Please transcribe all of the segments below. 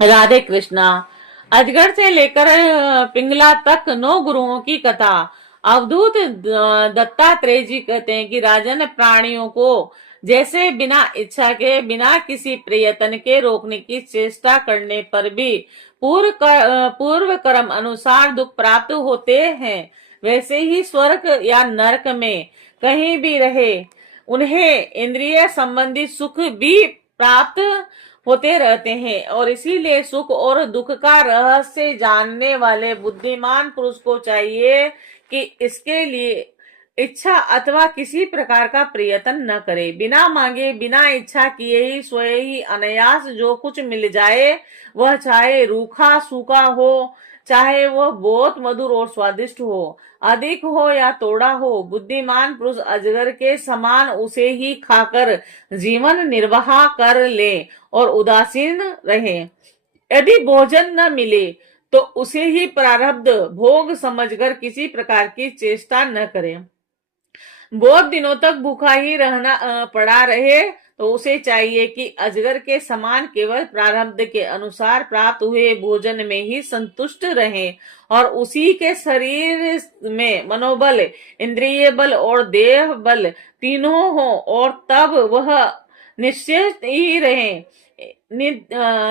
राधे कृष्णा। अजगर से लेकर पिंगला तक 9 गुरुओं की कथा। अवधूत दत्तात्रेय जी कहते हैं कि राजन, प्राणियों को जैसे बिना इच्छा के, बिना किसी प्रयत्न के रोकने की चेष्टा करने पर भी पूर्व कर्म अनुसार दुख प्राप्त होते हैं, वैसे ही स्वर्ग या नरक में कहीं भी रहे उन्हें इंद्रिय संबंधी सुख भी प्राप्त होते रहते हैं। और इसीलिए सुख और दुख का रहस्य जानने वाले बुद्धिमान पुरुष को चाहिए कि इसके लिए इच्छा अथवा किसी प्रकार का प्रयत्न न करे। बिना मांगे, बिना इच्छा किए ही स्वयं ही अनायास जो कुछ मिल जाए, वह चाहे रूखा सूखा हो, चाहे वह बहुत मधुर और स्वादिष्ट हो, अधिक हो या थोड़ा हो, बुद्धिमान पुरुष अजगर के समान उसे ही खाकर जीवन निर्वाह कर ले और उदासीन रहे। यदि भोजन न मिले तो उसे ही प्रारब्ध भोग समझकर किसी प्रकार की चेष्टा न करे। बहुत दिनों तक भूखा ही रहना पड़ा रहे तो उसे चाहिए कि अजगर के समान केवल प्रारब्ध के अनुसार प्राप्त हुए भोजन में ही संतुष्ट रहे और उसी के शरीर में मनोबल, इंद्रिय बल और देह बल तीनों हो, और तब वह निश्चित ही रहे।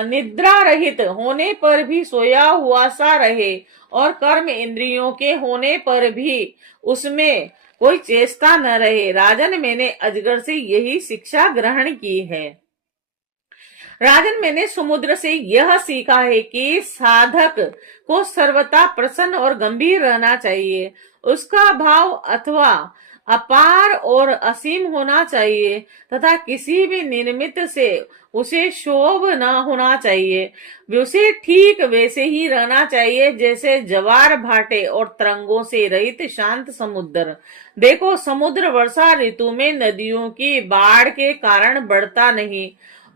निद्रा रहित होने पर भी सोया हुआ सा रहे और कर्म इंद्रियों के होने पर भी उसमें कोई चेष्टा न रहे। राजन, मैंने अजगर से यही शिक्षा ग्रहण की है। राजन, मैंने समुद्र से यह सीखा है कि साधक को सर्वथा प्रसन्न और गंभीर रहना चाहिए। उसका भाव अथवा अपार और असीम होना चाहिए तथा किसी भी निमित्त से उसे शोभ न होना चाहिए। उसे ठीक वैसे ही रहना चाहिए जैसे ज्वार भाटे और तरंगों से रहित शांत समुद्र। देखो, समुद्र वर्षा ऋतु में नदियों की बाढ़ के कारण बढ़ता नहीं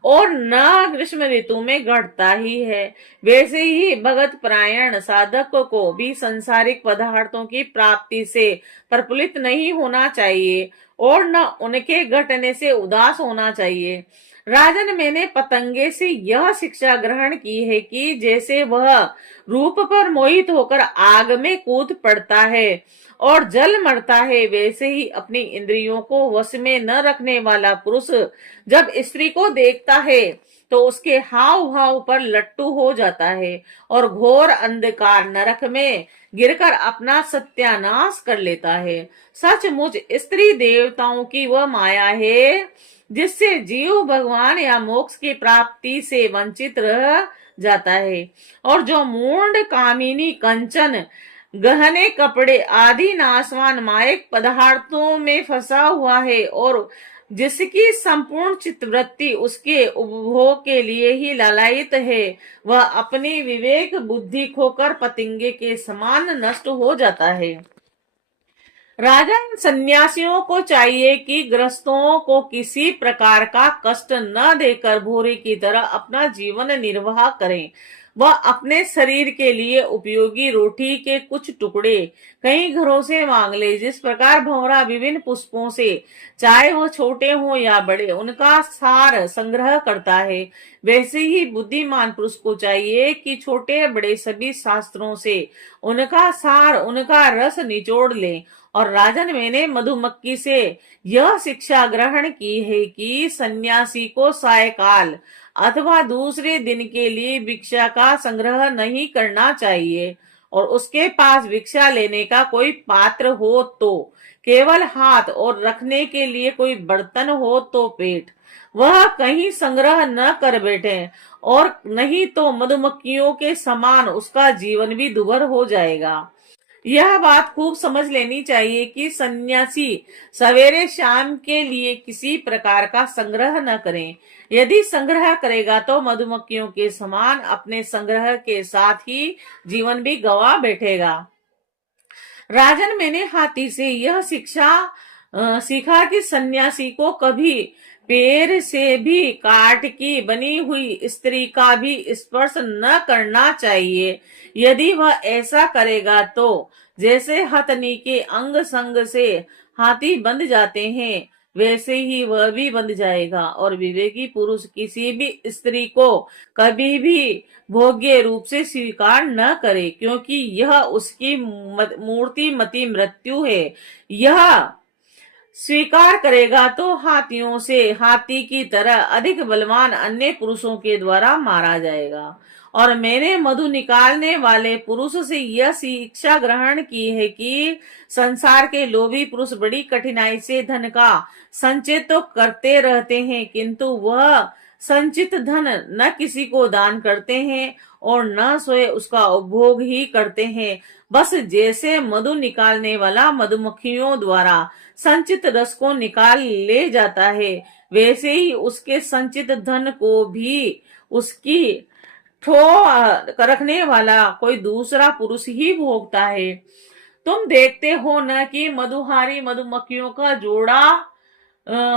और न ग्रीष्म ऋतु में घटता ही है, वैसे ही भगत परायण साधक को भी सांसारिक पदार्थों की प्राप्ति से प्रफुल्लित नहीं होना चाहिए और न उनके घटने से उदास होना चाहिए। राजन, मैंने पतंगे से यह शिक्षा ग्रहण की है कि जैसे वह रूप पर मोहित होकर आग में कूद पड़ता है और जल मरता है, वैसे ही अपनी इंद्रियों को वश में न रखने वाला पुरुष जब स्त्री को देखता है तो उसके हाव भाव पर लट्टू हो जाता है और घोर अंधकार नरक में गिरकर अपना सत्यानाश कर लेता है। सचमुच स्त्री देवताओं की वह माया है जिससे जीव भगवान या मोक्ष की प्राप्ति से वंचित रह जाता है, और जो मूढ़ कामिनी कंचन, गहने, कपड़े आदि नाशवान मायक पदार्थों में फंसा हुआ है और जिसकी संपूर्ण चित्तवृत्ति उसके उपभोग के लिए ही लालायित है, वह अपनी विवेक बुद्धि खोकर पतंगे के समान नष्ट हो जाता है। राजा, सन्यासियों को चाहिए कि गृहस्थों को किसी प्रकार का कष्ट न देकर भोरे की तरह अपना जीवन निर्वाह करें। वह अपने शरीर के लिए उपयोगी रोटी के कुछ टुकड़े कई घरों से मांग ले। जिस प्रकार भंवरा विभिन्न पुष्पों से, चाहे वो छोटे हो या बड़े, उनका सार संग्रह करता है, वैसे ही बुद्धिमान पुरुष को चाहिए कि छोटे बड़े सभी शास्त्रों से उनका सार, उनका रस निचोड़ ले। और राजन, मैंने मधुमक्खी से यह शिक्षा ग्रहण की है कि सन्यासी को सायकाल अथवा दूसरे दिन के लिए भिक्षा का संग्रह नहीं करना चाहिए, और उसके पास भिक्षा लेने का कोई पात्र हो तो केवल हाथ, और रखने के लिए कोई बर्तन हो तो पेट। वह कहीं संग्रह न कर बैठे, और नहीं तो मधुमक्खियों के समान उसका जीवन भी दुभर हो जाएगा। यह बात खूब समझ लेनी चाहिए कि सन्यासी सवेरे शाम के लिए किसी प्रकार का संग्रह न करें। यदि संग्रह करेगा तो मधुमक्खियों के समान अपने संग्रह के साथ ही जीवन भी गवा बैठेगा। राजन, मैंने हाथी से यह शिक्षा सीखा कि सन्यासी को कभी पैर से भी काठ की बनी हुई स्त्री का भी स्पर्श न करना चाहिए। यदि वह ऐसा करेगा तो जैसे हथनी के अंग संग से हाथी बंध जाते हैं, वैसे ही वह भी बंध जाएगा। और विवेकी पुरुष किसी भी स्त्री को कभी भी भोग्य रूप से स्वीकार न करे, क्योंकि यह उसकी मूर्ति मति मृत्यु है। यह स्वीकार करेगा तो हाथियों से हाथी की तरह अधिक बलवान अन्य पुरुषों के द्वारा मारा जाएगा। और मैंने मधु निकालने वाले पुरुष से यह शिक्षा ग्रहण की है कि संसार के लोभी पुरुष बड़ी कठिनाई से धन का संचय तो करते रहते हैं, किंतु वह संचित धन न किसी को दान करते हैं और न स्वयं उसका उपभोग ही करते हैं। बस जैसे मधु निकालने वाला मधुमक्खियों द्वारा संचित रस को निकाल ले जाता है, वैसे ही उसके संचित धन को भी उसकी ठो रखने वाला कोई दूसरा पुरुष ही भोगता है। तुम देखते हो न कि मधुहारी मधुमक्खियों का जोड़ा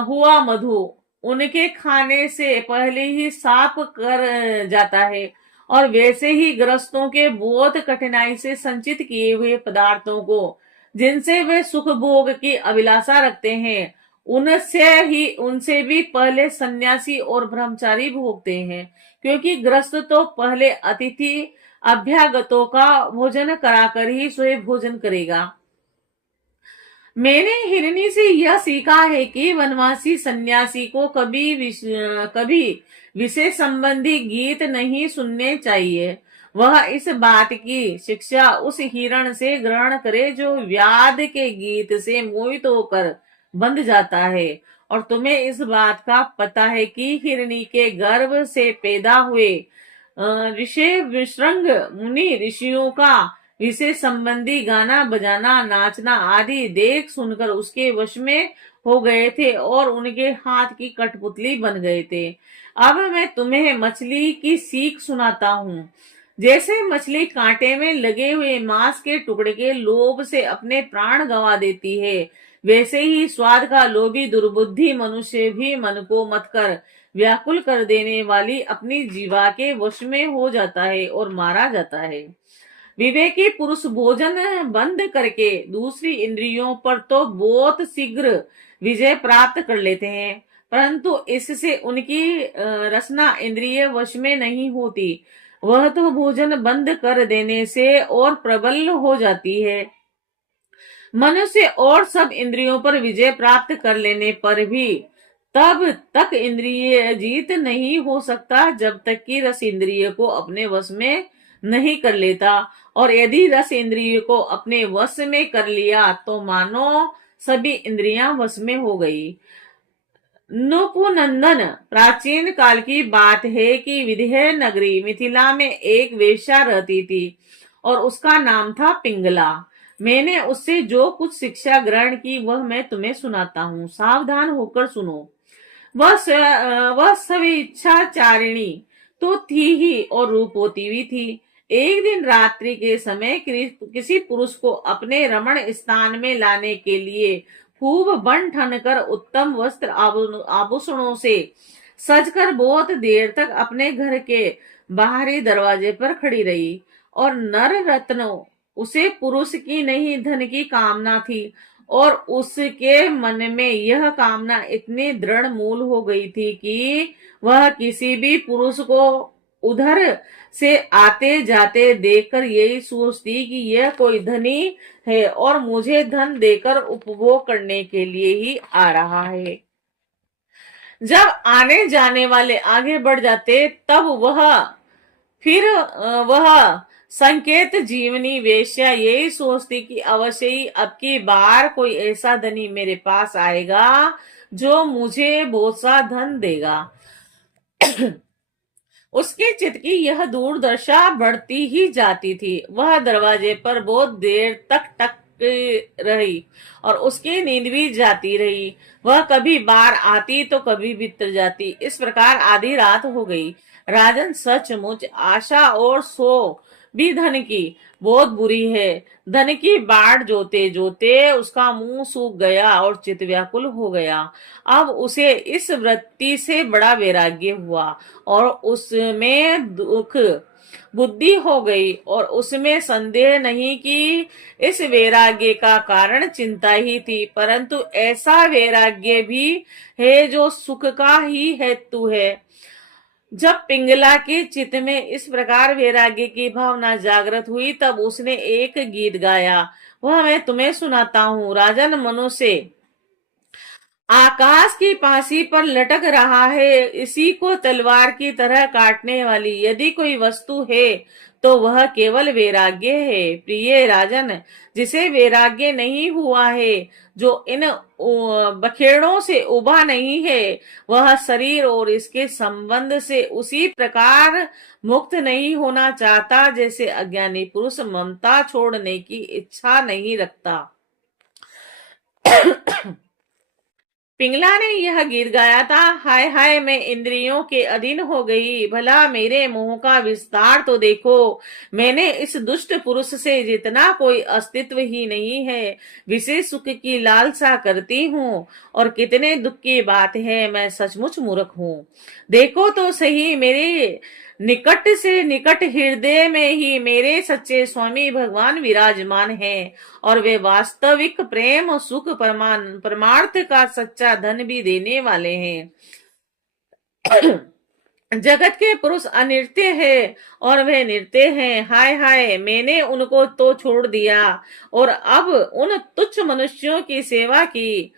हुआ मधु उनके खाने से पहले ही साफ कर जाता है, और वैसे ही ग्रस्तों के बहुत कठिनाई से संचित किए हुए पदार्थों को, जिनसे वे सुख भोग की अभिलाषा रखते हैं, उनसे भी पहले सन्यासी और ब्रह्मचारी भोगते हैं, क्योंकि ग्रस्त तो पहले अतिथि अभ्यागतों का भोजन कराकर ही स्वयं भोजन करेगा। मैंने हिरनी से यह सीखा है कि वनवासी सन्यासी को कभी विषय संबंधी गीत नहीं सुनने चाहिए। वह इस बात की शिक्षा उस हिरण से ग्रहण करे जो व्याध के गीत से मोहित होकर बंध जाता है। और तुम्हें इस बात का पता है कि हिरनी के गर्भ से पैदा हुए ऋषि विश्रंग मुनि ऋषियों का विषय संबंधी गाना बजाना नाचना आदि देख सुनकर उसके वश में हो गए थे और उनके हाथ की कठपुतली बन गए थे। अब मैं तुम्हें मछली की सीख सुनाता हूँ। जैसे मछली कांटे में लगे हुए मांस के टुकड़े के लोभ से अपने प्राण गंवा देती है, वैसे ही स्वाद का लोभी दुर्बुद्धि मनुष्य भी मन को मत कर व्याकुल कर देने वाली अपनी जीवा के वश में हो जाता है और मारा जाता है। विवेकी पुरुष भोजन बंद करके दूसरी इंद्रियों पर तो बहुत शीघ्र विजय प्राप्त कर लेते हैं, परंतु इससे उनकी रसना इंद्रिय वश में नहीं होती। वह तो भोजन बंद कर देने से और प्रबल हो जाती है। मनुष्य और सब इंद्रियों पर विजय प्राप्त कर लेने पर भी तब तक इंद्रिय जीत नहीं हो सकता जब तक कि रस इंद्रिय को अपने वश में नहीं कर लेता। और यदि रस इंद्रिय को अपने वश में कर लिया तो मानो सभी इंद्रियां वश में हो गई। नुपुनंदन प्राचीन काल की बात है कि विदेह नगरी मिथिला में एक वेश्या रहती थी और उसका नाम था पिंगला। मैंने उससे जो कुछ शिक्षा ग्रहण की वह मैं तुम्हें सुनाता हूँ, सावधान होकर सुनो। वह स्वेच्छाचारिणी तो थी ही और रूपवती भी थी। एक दिन रात्रि के समय किसी पुरुष को अपने रमण स्थान में लाने के लिए खूब बन ठन कर उत्तम वस्त्र आभूषणों से सजकर बहुत देर तक अपने घर के बाहरी दरवाजे पर खड़ी रही। और नर रत्न उसे पुरुष की नहीं धन की कामना थी, और उसके मन में यह कामना इतनी दृढ़ मूल हो गई थी कि वह किसी भी पुरुष को उधर से आते जाते देखकर यही सोचती कि यह कोई धनी है और मुझे धन देकर उपभोग करने के लिए ही आ रहा है। जब आने जाने वाले आगे बढ़ जाते तब वह संकेत जीवनी वेश्या यही सोचती कि अवश्य ही अब की बार कोई ऐसा धनी मेरे पास आएगा जो मुझे बहुत सा धन देगा। उसके चित्त की यह दूरदर्शा बढ़ती ही जाती थी। वह दरवाजे पर बहुत देर तक टक रही और उसकी नींद भी जाती रही। वह कभी बाहर आती तो कभी भीतर जाती। इस प्रकार आधी रात हो गई। राजन, सचमुच आशा और सो भी धन की बहुत बुरी है। धन की बाढ़ जोते जोते उसका मुंह सूख गया और चित्त व्याकुल हो गया। अब उसे इस वृत्ति से बड़ा वैराग्य हुआ और उसमें दुख बुद्धि हो गई और उसमें संदेह नहीं कि इस वैराग्य का कारण चिंता ही थी, परंतु ऐसा वैराग्य भी है जो सुख का ही हेतु है। जब पिंगला के चित्त में इस प्रकार वैराग्य की भावना जागृत हुई, तब उसने एक गीत गाया, वह मैं तुम्हें सुनाता हूँ। राजन मनुष्य आकाश की पासी पर लटक रहा है, इसी को तलवार की तरह काटने वाली यदि कोई वस्तु है तो वह केवल वैराग्य है। प्रिय राजन, जिसे वैराग्य नहीं हुआ है, जो इन बखेड़ों से उबा नहीं है, वह शरीर और इसके संबंध से उसी प्रकार मुक्त नहीं होना चाहता जैसे अज्ञानी पुरुष ममता छोड़ने की इच्छा नहीं रखता। पिंगला ने यह गीत गाया था, हाय हाय मैं इंद्रियों के अधीन हो गई, भला मेरे मोह का विस्तार तो देखो। मैंने इस दुष्ट पुरुष से जितना कोई अस्तित्व ही नहीं है, विशेष सुख की लालसा करती हूँ, और कितने दुख की बात है, मैं सचमुच मूर्ख हूँ। देखो तो सही, मेरे निकट से निकट हृदय में ही मेरे सच्चे स्वामी भगवान विराजमान हैं, और वे वास्तविक प्रेम सुख परमार्थ का सच्चा धन भी देने वाले हैं। जगत के पुरुष अनित्य है और वे नित्य हैं। हाय हाय, मैंने उनको तो छोड़ दिया और अब उन तुच्छ मनुष्यों की सेवा की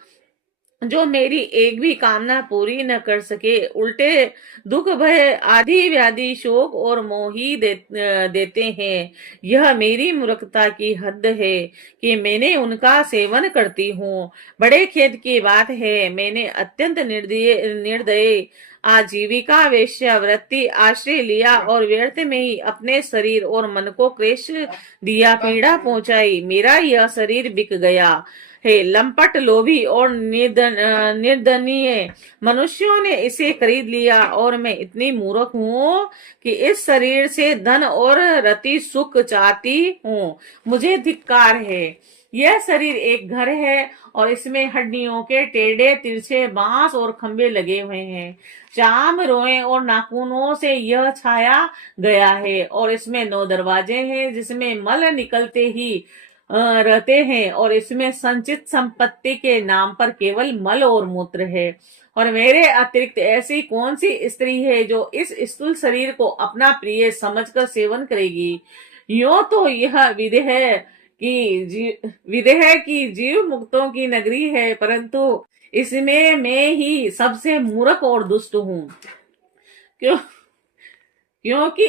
जो मेरी एक भी कामना पूरी न कर सके, उल्टे दुख भय आदि व्याधि शोक और मोह ही देते हैं। यह मेरी मूर्खता की हद है कि मैंने उनका सेवन करती हूँ। बड़े खेद की बात है, मैंने अत्यंत निर्दयी आजीविका वेश्यावृत्ति आश्रय लिया और व्यर्थ में ही अपने शरीर और मन को क्लेश दिया, पीड़ा पहुंचाई। मेरा यह शरीर बिक गया है, लंपट लोभी और निर्दनीय मनुष्यों ने इसे खरीद लिया, और मैं इतनी मूर्ख हूँ कि इस शरीर से धन और रति सुख चाहती हूँ। मुझे धिक्कार है। यह शरीर एक घर है और इसमें हड्डियों के टेढ़े तिरछे बांस और खंभे लगे हुए हैं। चाम रोए और नाखूनों से यह छाया गया है, और इसमें 9 दरवाजे हैं जिसमें मल निकलते ही रहते हैं, और इसमें संचित संपत्ति के नाम पर केवल मल और मूत्र है। और मेरे अतिरिक्त ऐसी कौन सी स्त्री है जो इस स्थूल शरीर को अपना प्रिय समझकर सेवन करेगी। यो तो यह विदेह की जीव मुक्तों की नगरी है, परंतु इसमें मैं ही सबसे मूर्ख और दुष्ट हूँ, क्योंकि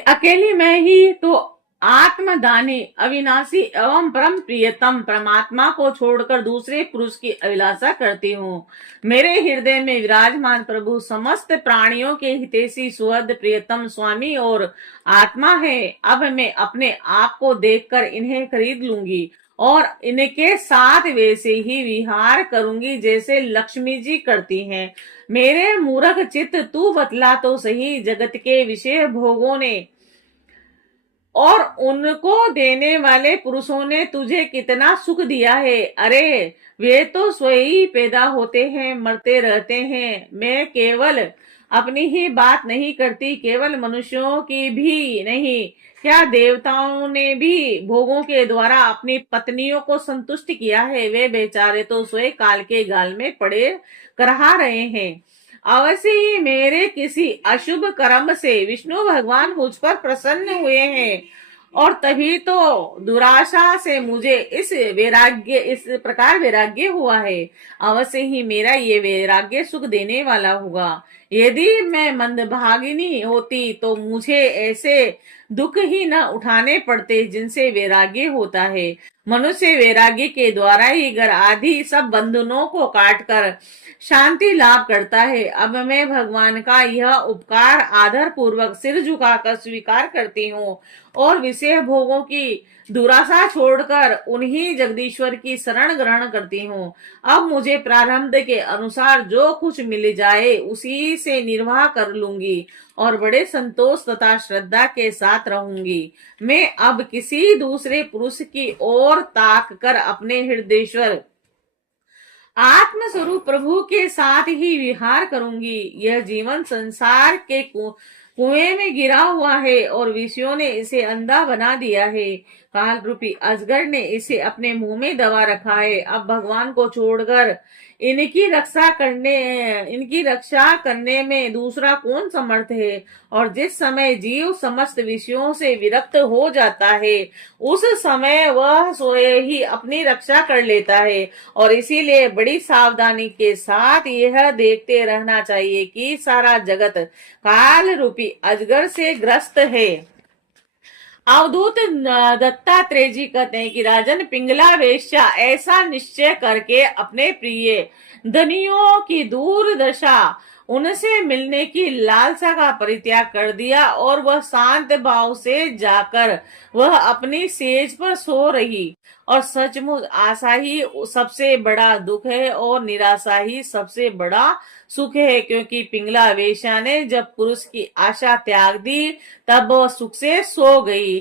अकेली मैं ही तो आत्मदानी अविनाशी एवं परम प्रियतम परमात्मा को छोड़कर दूसरे पुरुष की अभिलाषा करती हूँ। मेरे हृदय में विराजमान प्रभु समस्त प्राणियों के हितैषी सुहृद प्रियतम स्वामी और आत्मा है। अब मैं अपने आप को देखकर इन्हें खरीद लूंगी और इनके साथ वैसे ही विहार करूंगी जैसे लक्ष्मी जी करती हैं। मेरे मूर्ख चित्त, तू बतला तो सही, जगत के विषय भोगों ने और उनको देने वाले पुरुषों ने तुझे कितना सुख दिया है। अरे वे तो स्वयं पैदा होते हैं, मरते रहते हैं। मैं केवल अपनी ही बात नहीं करती, केवल मनुष्यों की भी नहीं, क्या देवताओं ने भी भोगों के द्वारा अपनी पत्नियों को संतुष्ट किया है। वे बेचारे तो स्वयं काल के गाल में पड़े करहा रहे हैं। अवश्य ही मेरे किसी अशुभ कर्म से विष्णु भगवान मुझ पर प्रसन्न हुए हैं, और तभी तो दुराशा से मुझे इस प्रकार वैराग्य हुआ है। अवश्य ही मेरा ये वैराग्य सुख देने वाला होगा। यदि मैं मंदभागिनी होती तो मुझे ऐसे दुख ही न उठाने पड़ते जिनसे वैराग्य होता है। मनुष्य वैराग्य के द्वारा ही घर आदि सब बंधनों को काटकर शांति लाभ करता है। अब मैं भगवान का यह उपकार आदर पूर्वक सिर झुकाकर स्वीकार करती हूँ और विषय भोगों की दुराशा छोड़कर उन्हीं जगदीश्वर की शरण ग्रहण करती हूँ। अब मुझे प्रारब्ध के अनुसार जो कुछ मिल जाए उसी से निर्वाह कर लूंगी और बड़े संतोष तथा श्रद्धा के साथ रहूंगी। मैं अब किसी दूसरे पुरुष की ओर ताक कर आत्म स्वरूप प्रभु के साथ ही विहार करूंगी। यह जीवन संसार के कुएं में गिरा हुआ है और विषयों ने इसे अंधा बना दिया है। काल रूपी अजगर ने इसे अपने मुंह में दबा रखा है। अब भगवान को छोड़कर इनकी रक्षा करने में दूसरा कौन समर्थ है। और जिस समय जीव समस्त विषयों से विरक्त हो जाता है, उस समय वह स्वयं ही अपनी रक्षा कर लेता है। और इसीलिए बड़ी सावधानी के साथ यह देखते रहना चाहिए कि सारा जगत काल रूपी अजगर से ग्रस्त है। अवधूत दत्तात्रेय जी कहते हैं कि राजन, पिंगला वेश्या ऐसा निश्चय करके अपने प्रिय धनियों की दूरदशा, उनसे मिलने की लालसा का परित्याग कर दिया और वह शांत भाव से जाकर वह अपनी सेज पर सो रही। और सचमुच आशा ही सबसे बड़ा दुख है और निराशा ही सबसे बड़ा सुख है, क्योंकि पिंगला वेश्या ने जब पुरुष की आशा त्याग दी तब वह सुख से सो गई।